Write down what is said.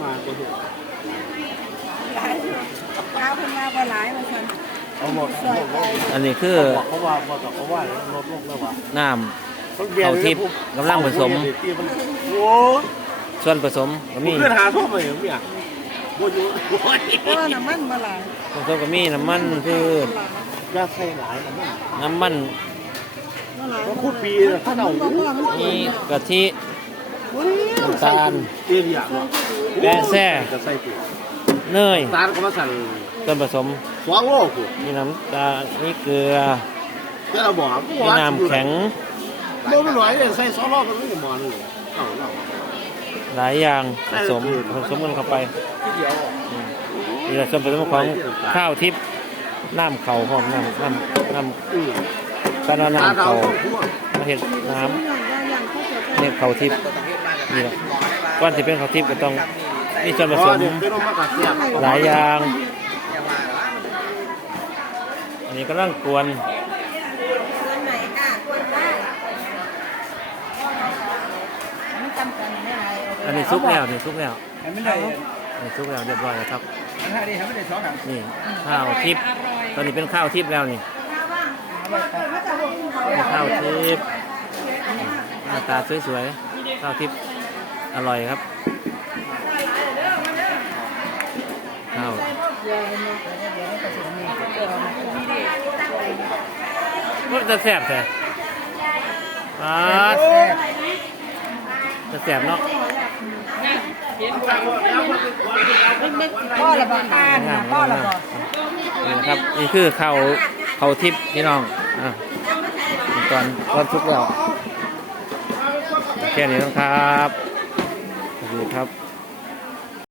หลายข้าวเพิ่นมาบ่หลายว่าซั่นเอาหมดซอยไปอันนี้คือบอกเขาว่าบอกเขาว่าลดลงแล้วว่ะน้ำเขาทิพย์กำลังผสม โอ้ส่วนผสมก็มีเพื่อนหาทั่วไปเหรอเนี่ยโอ้ยโอ้ยเพราะว่าน้ำมันบ่หลายผสมก็มีน้ำมันพืชยาใส่หลายนะมันน้ำมันบ่หลายก็คู่ปีน่ะถ้าเราบ่พอมันมีกะทิบ่ น้ำตาลเตี้ยอย่าแป้งแซ่จะใส่ปุ๋ยเนยตาลก็มาสั่งส่วนผสมสองโลกูมีน้ำตาลมีเกลือแต่เราบอกมีน้ำแข็งโลไม่หน่อยเนี่ยใส่สองโลก็ไม่หมอนเลยเอาเราหลายอย่างผสมผสมกันเข้าไปนี่แหละส่วนผสมของข้าวทิพย์น้ำเขาหอมน้ำน้ำน้ำการเอาตาน้ำเขาเขามาเห็ดน้ำเนี่ยเขาทิพย์ นี่แหละก้อนที่เป็นเขาทิพย์ก็ต้องมีส่วนผสมหลายอย่างอันนี้ก็ร่างกวนอันนี้ซุกแล้วนี่ซุกแล้วนนี้ซุกแล้วเรียบร้อยแล้วครับนี่ข้าวทิพย์ตอนนี้เป็นข้าวทิพย์แล้วนี่ข้าวทิพย์หน้าตาสวยๆข้าวทิพย์ อร่อยครับข้าวมันจะแซ่บแต่ปาดจะแซ่บเนาะพ่อละบ่ทานงามพ่อละงามบ่นี่นะครับนี่คือข้าวข้าวทิพย์พี่น้องอะตอนตอนทุกแล้วแค่นี้นะครับสวัส ดีครับ